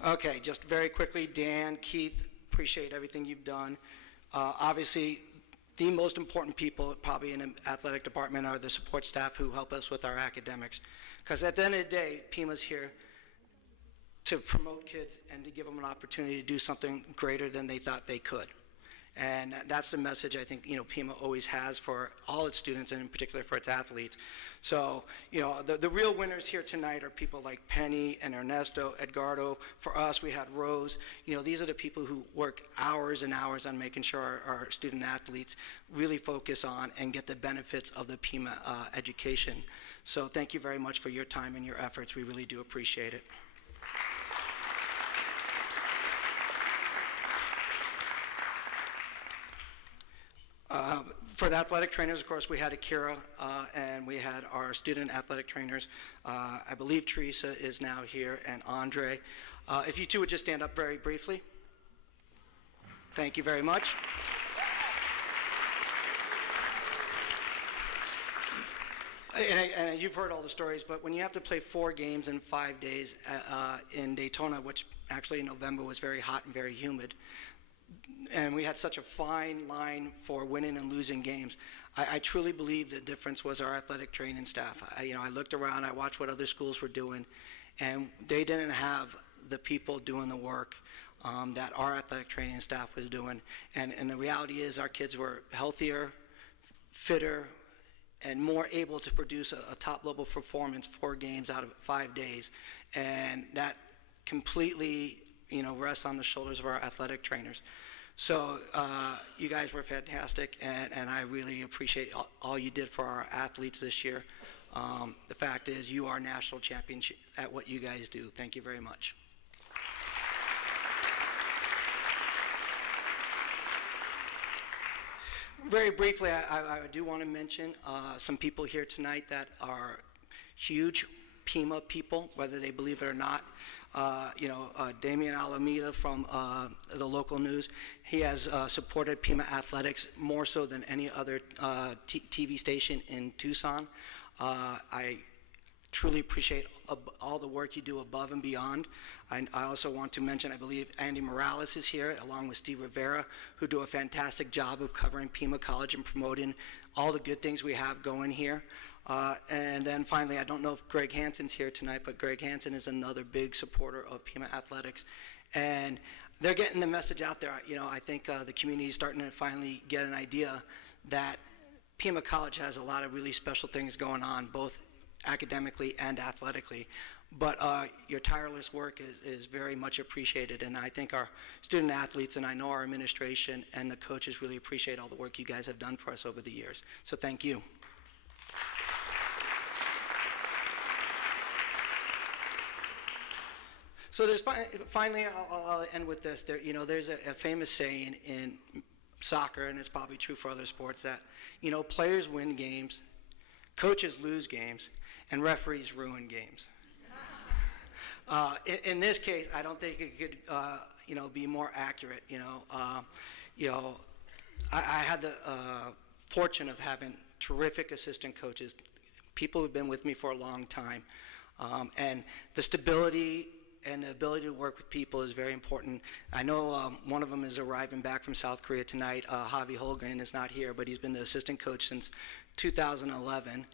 Okay, just very quickly, Dan, Keith, appreciate everything you've done. Obviously, the most important people probably in the athletic department are the support staff who help us with our academics. Because at the end of the day, Pima's here to promote kids and to give them an opportunity to do something greater than they thought they could. And that's the message I think, Pima always has for all its students and in particular for its athletes. So, the real winners here tonight are people like Penny and Ernesto, Edgardo. For us, we had Rose. These are the people who work hours and hours on making sure our student athletes really focus on and get the benefits of the Pima education. So thank you very much for your time and your efforts. We really do appreciate it. For the athletic trainers, of course, we had Akira, and we had our student athletic trainers. I believe Teresa is now here, and Andre. If you two would just stand up very briefly. Thank you very much. And you've heard all the stories, but when you have to play 4 games in 5 days in Daytona, which actually in November was very hot and very humid, and we had such a fine line for winning and losing games. I truly believe the difference was our athletic training staff. I looked around, I watched what other schools were doing, and they didn't have the people doing the work that our athletic training staff was doing. And the reality is our kids were healthier, fitter, and more able to produce a top-level performance 4 games out of 5 days. And that completely, rests on the shoulders of our athletic trainers. So you guys were fantastic, and I really appreciate all you did for our athletes this year. The fact is, you are national champions at what you guys do. Thank you very much. Very briefly, I do want to mention some people here tonight that are huge Pima people, whether they believe it or not. Damian Alameda from the local news, he has supported Pima Athletics more so than any other TV station in Tucson. I truly appreciate all the work you do above and beyond. I also want to mention, I believe Andy Morales is here, along with Steve Rivera, who do a fantastic job of covering Pima College and promoting all the good things we have going here. And then finally, I don't know if Greg Hansen's here tonight, but Greg Hansen is another big supporter of Pima Athletics. And they're getting the message out there. I think the community is starting to finally get an idea that Pima College has a lot of really special things going on, both academically and athletically. But your tireless work is very much appreciated, and I think our student athletes, and I know our administration and the coaches really appreciate all the work you guys have done for us over the years. So thank you. So there's finally, I'll end with this. There's a famous saying in soccer, and it's probably true for other sports, that players win games, coaches lose games, and referees ruin games. In this case, I don't think it could be more accurate. I had the fortune of having terrific assistant coaches, people who've been with me for a long time, and the stability and the ability to work with people is very important. I know one of them is arriving back from South Korea tonight. Javi Holgren is not here, but he's been the assistant coach since 2011,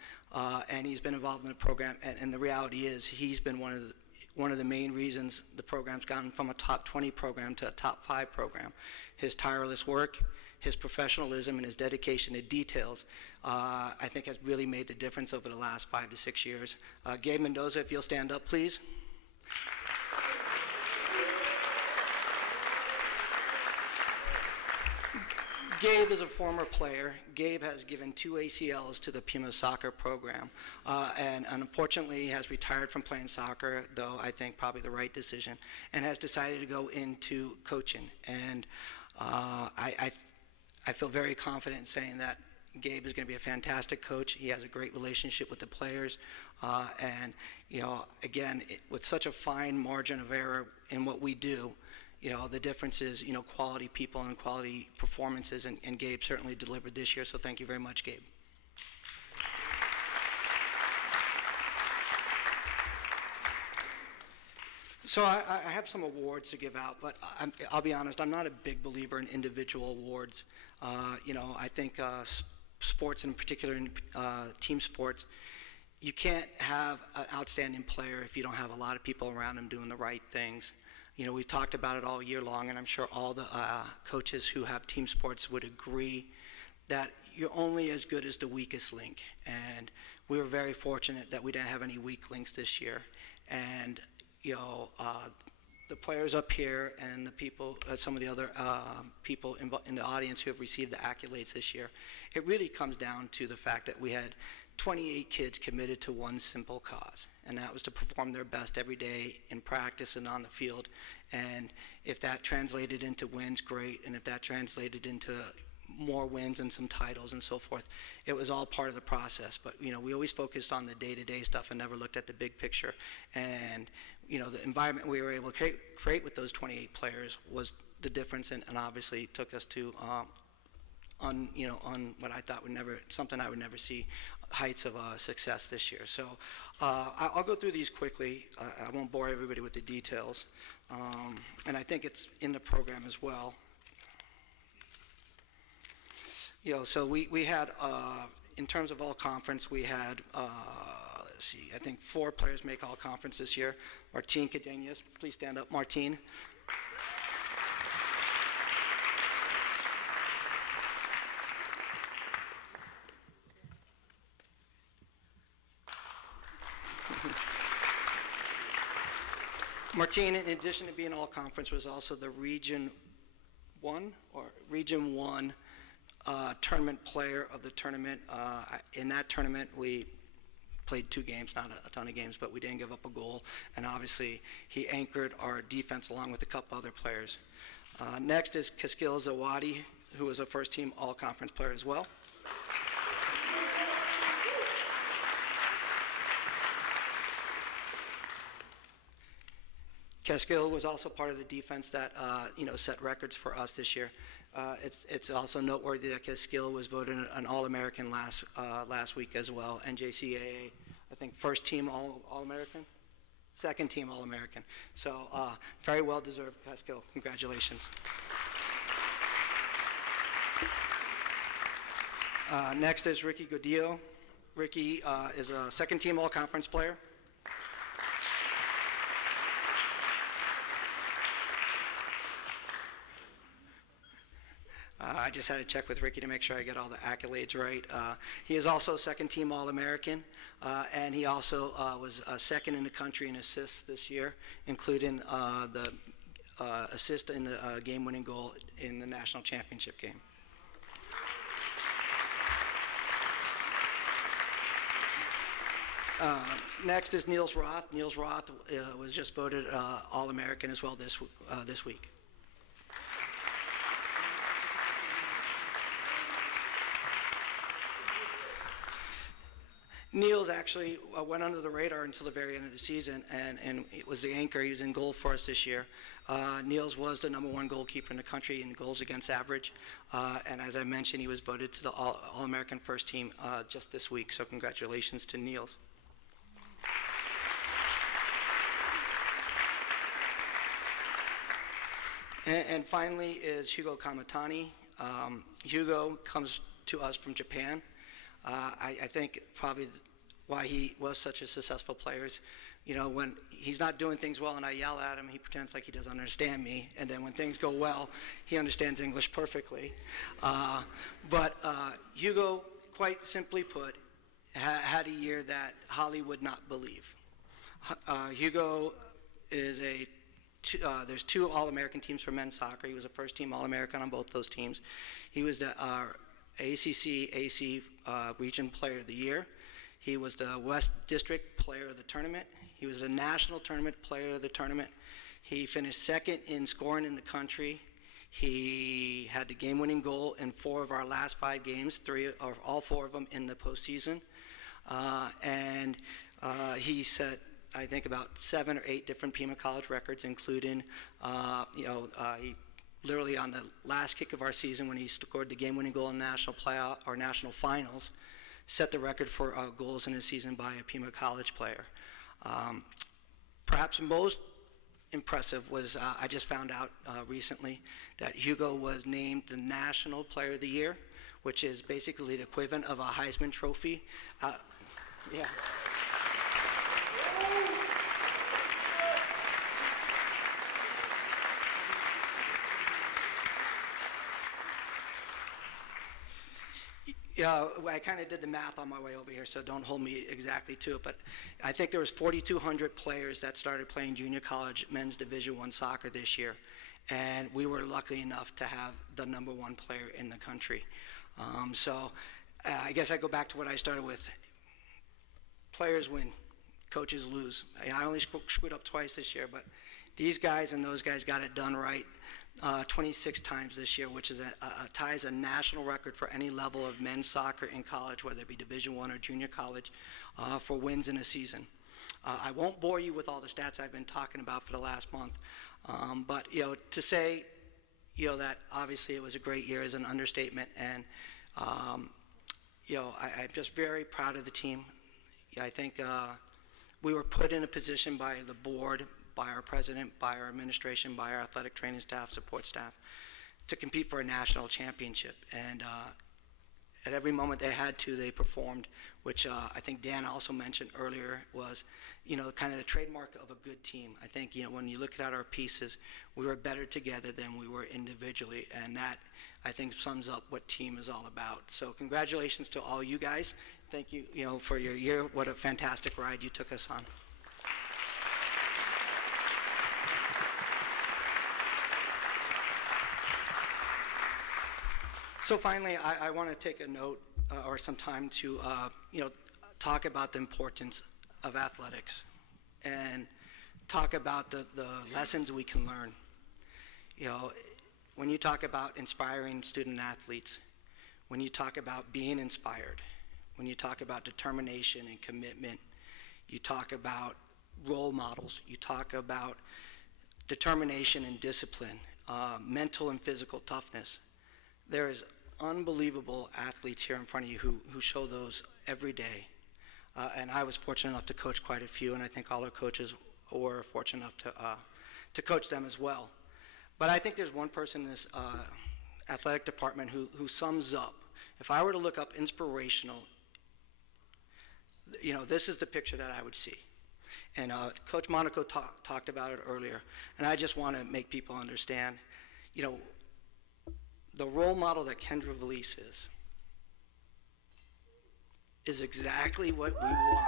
and he's been involved in the program. And the reality is, he's been one of the main reasons the program's gone from a top 20 program to a top 5 program. His tireless work, his professionalism, and his dedication to details, I think has really made the difference over the last 5 to 6 years. Gabe Mendoza, if you'll stand up, please. Gabe is a former player. Gabe has given 2 ACLs to the Pima soccer program, and unfortunately he has retired from playing soccer, though I think probably the right decision, and has decided to go into coaching. And I feel very confident in saying that Gabe is going to be a fantastic coach. He has a great relationship with the players, and again, with such a fine margin of error in what we do, the difference is, quality people and quality performances, and Gabe certainly delivered this year, so thank you very much, Gabe. So I have some awards to give out, but I'll be honest, I'm not a big believer in individual awards. I think sports, in particular in team sports, you can't have an outstanding player if you don't have a lot of people around him doing the right things. We've talked about it all year long, and I'm sure all the coaches who have team sports would agree that you're only as good as the weakest link. And we were very fortunate that we didn't have any weak links this year. And, the players up here and the people, some of the other people in the audience who have received the accolades this year, it really comes down to the fact that we had 28 kids committed to one simple cause, and that was to perform their best every day in practice and on the field. And if that translated into wins, great, and if that translated into more wins and some titles and so forth, it was all part of the process. But we always focused on the day-to-day stuff and never looked at the big picture. And the environment we were able to create with those 28 players was the difference, and obviously took us to on what I thought something I would never see, heights of success this year. So I'll go through these quickly. I won't bore everybody with the details, and I think it's in the program as well. So we had, in terms of all conference, we had, let's see, I think 4 players make all conference this year. Martine Cadenas, please stand up, Martine. Martine, in addition to being all conference, was also the Region 1 tournament player of the tournament. In that tournament, we played 2 games, not a ton of games, but we didn't give up a goal. And obviously, he anchored our defense along with a couple other players. Next is Kaskil Zawadi, who was a first-team all-conference player as well. Kaskil was also part of the defense that set records for us this year. It's also noteworthy that Kaskil was voted an All-American last week as well, NJCAA, I think first team All-American, second team All-American. So very well deserved, Kaskil. Congratulations. Next is Ricky Godillo. Ricky is a second team All-Conference player. I just had to check with Ricky to make sure I get all the accolades right. He is also second-team All-American, and he also was second in the country in assists this year, including the assist in the game-winning goal in the national championship game. Next is Niels Roth. Niels Roth was just voted All-American as well this week. Niels actually went under the radar until the very end of the season, and it was the anchor. He was in goal for us this year. Niels was the #1 goalkeeper in the country in goals against average, and as I mentioned, he was voted to the All-American first team just this week, so congratulations to Niels. And finally is Hugo Kamatani. Hugo comes to us from Japan. I think probably why he was such a successful player is, when he's not doing things well and I yell at him, he pretends like he doesn't understand me. And then when things go well, he understands English perfectly. But Hugo, quite simply put, had a year that Holly would not believe. Hugo is there's 2 All-American teams for men's soccer. He was a first-team All-American on both those teams. He was the ACC AC Region Player of the Year. He was the West District Player of the Tournament. He was the National Tournament Player of the Tournament. He finished second in scoring in the country. He had the game-winning goal in 4 of our last 5 games, all 4 of them in the postseason. And he set, I think, about 7 or 8 different Pima College records, including, he literally on the last kick of our season when he scored the game-winning goal in the national playoff or national finals, set the record for goals in a season by a Pima College player. Perhaps most impressive was I just found out recently that Hugo was named the National Player of the Year, which is basically the equivalent of a Heisman Trophy. Yeah. Yeah, I kind of did the math on my way over here, so don't hold me exactly to it, but I think there was 4,200 players that started playing junior college men's Division I soccer this year, and we were lucky enough to have the #1 player in the country. So I guess I go back to what I started with. Players win, coaches lose. I only screwed up twice this year, but these guys and those guys got it done right 26 times this year, which is ties a national record for any level of men's soccer in college, whether it be Division I or junior college, for wins in a season. I won't bore you with all the stats I've been talking about for the last month, but to say that obviously it was a great year is an understatement, and I'm just very proud of the team. I think we were put in a position by the board, by our president, by our administration, by our athletic training staff, support staff, to compete for a national championship. And at every moment they had to, they performed, which I think Dan also mentioned earlier was, kind of the trademark of a good team. I think, when you look at our pieces, we were better together than we were individually, and that, I think, sums up what team is all about. So congratulations to all you guys. Thank you, for your year. What a fantastic ride you took us on. So finally, I want to take a note or some time to, talk about the importance of athletics and talk about the lessons we can learn. When you talk about inspiring student athletes, when you talk about being inspired, when you talk about determination and commitment, you talk about role models, you talk about determination and discipline, mental and physical toughness. There is unbelievable athletes here in front of you who show those every day. And I was fortunate enough to coach quite a few, and I think all our coaches were fortunate enough to coach them as well. But I think there's one person in this athletic department who sums up. If I were to look up inspirational, this is the picture that I would see. And Coach Monaco talked about it earlier, and I just want to make people understand, the role model that Kendra Valise is exactly what we want.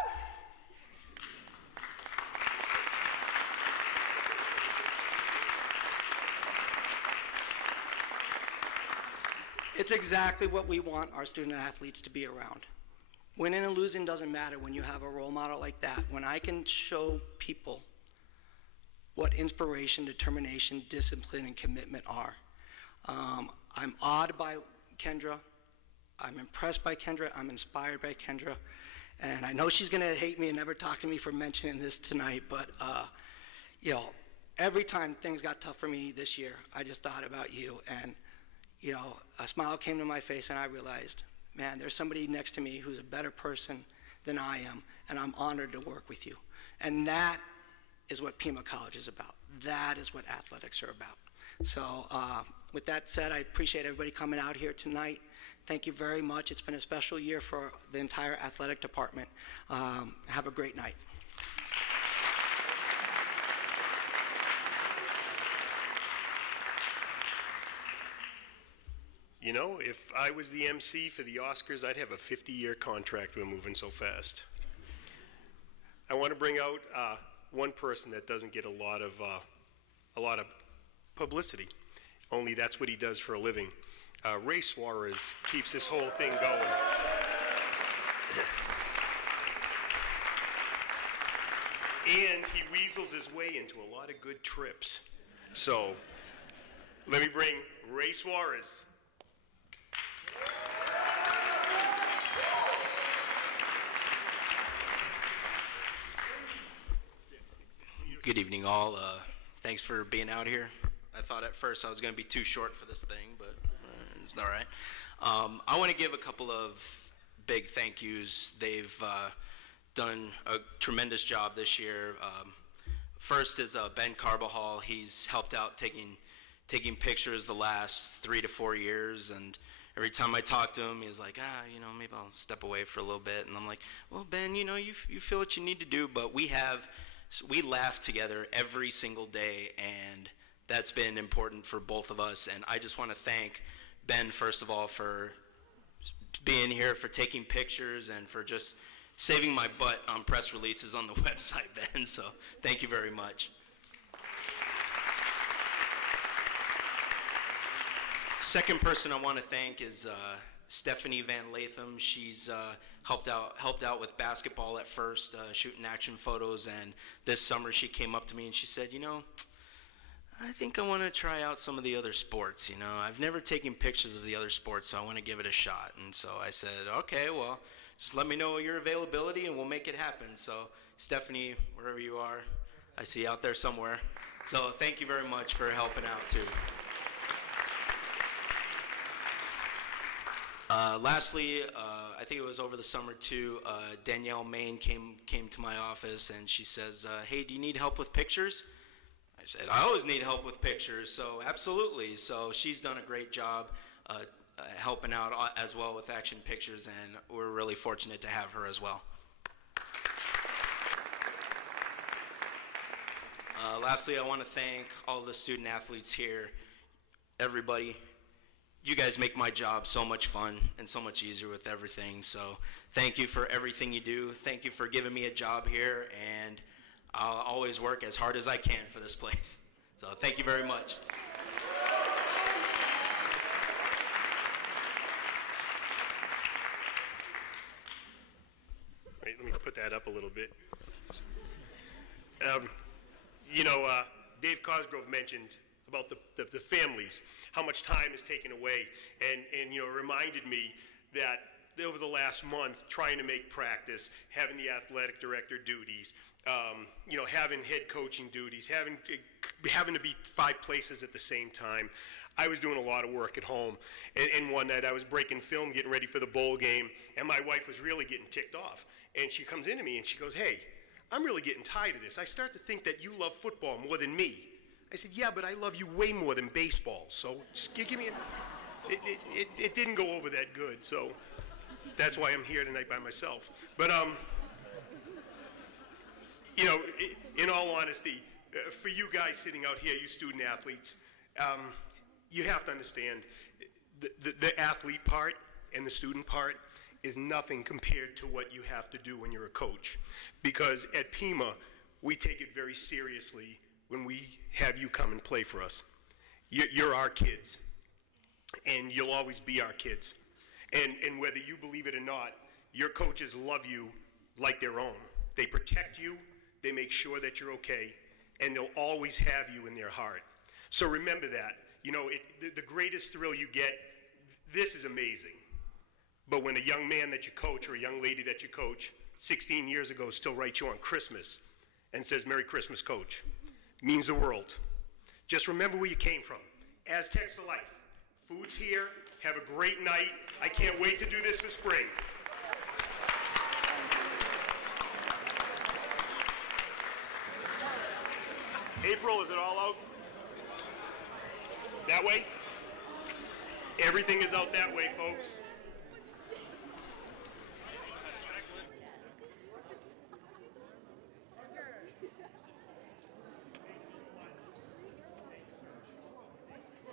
It's exactly what we want our student athletes to be around. Winning and losing doesn't matter when you have a role model like that. When I can show people what inspiration, determination, discipline, and commitment are. I'm awed by Kendra. I'm impressed by Kendra. I'm inspired by Kendra. And I know she's going to hate me and never talk to me for mentioning this tonight, but, every time things got tough for me this year, I just thought about you. And, a smile came to my face, and I realized, man, there's somebody next to me who's a better person than I am, and I'm honored to work with you. And that is what Pima College is about. That is what athletics are about. So with that said, I appreciate everybody coming out here tonight. Thank you very much. It's been a special year for the entire athletic department. Have a great night. If I was the MC for the Oscars, I'd have a 50-year contract. We're moving so fast. I want to bring out one person that doesn't get a lot of publicity. Only that's what he does for a living. Ray Suarez keeps this whole thing going. And he weasels his way into a lot of good trips. So let me bring Ray Suarez. Good evening, all. Thanks for being out here. I thought at first I was going to be too short for this thing, but it's all right. I want to give a couple of big thank yous. They've done a tremendous job this year. First is Ben Carbajal. He's helped out taking pictures the last 3 to 4 years, and every time I talk to him, he's like, maybe I'll step away for a little bit. And I'm like, well, Ben, you feel what you need to do, but we laugh together every single day, and that's been important for both of us. And I just want to thank Ben, first of all, for being here, for taking pictures, and for just saving my butt on press releases on the website, Ben. So thank you very much. Second person I want to thank is Stephanie Van Latham. She's helped out with basketball at first, shooting action photos, and this summer she came up to me and she said, I think I want to try out some of the other sports. I've never taken pictures of the other sports, so I want to give it a shot. And so I said, okay, well, just let me know your availability and we'll make it happen. So Stephanie, wherever you are, I see you out there somewhere. So thank you very much for helping out too. Lastly, I think it was over the summer too, Danielle Main came to my office and she says, hey, do you need help with pictures? I said, I always need help with pictures, so absolutely. So she's done a great job helping out as well with Action Pictures, and we're really fortunate to have her as well. Lastly, I want to thank all the student athletes here, everybody. You guys make my job so much fun and so much easier with everything. So thank you for everything you do. Thank you for giving me a job here, and I'll always work as hard as I can for this place. So thank you very much. Wait, let me put that up a little bit. Dave Cosgrove mentioned about the families, how much time is taken away, and reminded me that over the last month, trying to make practice, having the athletic director duties, having head coaching duties, having to be 5 places at the same time. I was doing a lot of work at home, and one night I was breaking film, getting ready for the bowl game, and my wife was really getting ticked off. And she comes into me and she goes, "Hey, I'm really getting tired of this. I start to think that you love football more than me." I said, "Yeah, but I love you way more than baseball. So just give me it didn't go over that good. So that's why I'm here tonight by myself. But in all honesty, for you guys sitting out here, you student athletes, you have to understand the athlete part and the student part is nothing compared to what you have to do when you're a coach. Because at Pima, we take it very seriously when we have you come and play for us. You're our kids, and you'll always be our kids. And whether you believe it or not, your coaches love you like their own. They protect you, they make sure that you're okay, and they'll always have you in their heart. So remember that. The greatest thrill you get, this is amazing. But when a young man that you coach or a young lady that you coach 16 years ago still writes you on Christmas and says, "Merry Christmas, Coach," means the world. Just remember where you came from. Aztecs for life. Food's here. Have a great night. I can't wait to do this for spring. April, is it all out? That way? Everything is out that way, folks.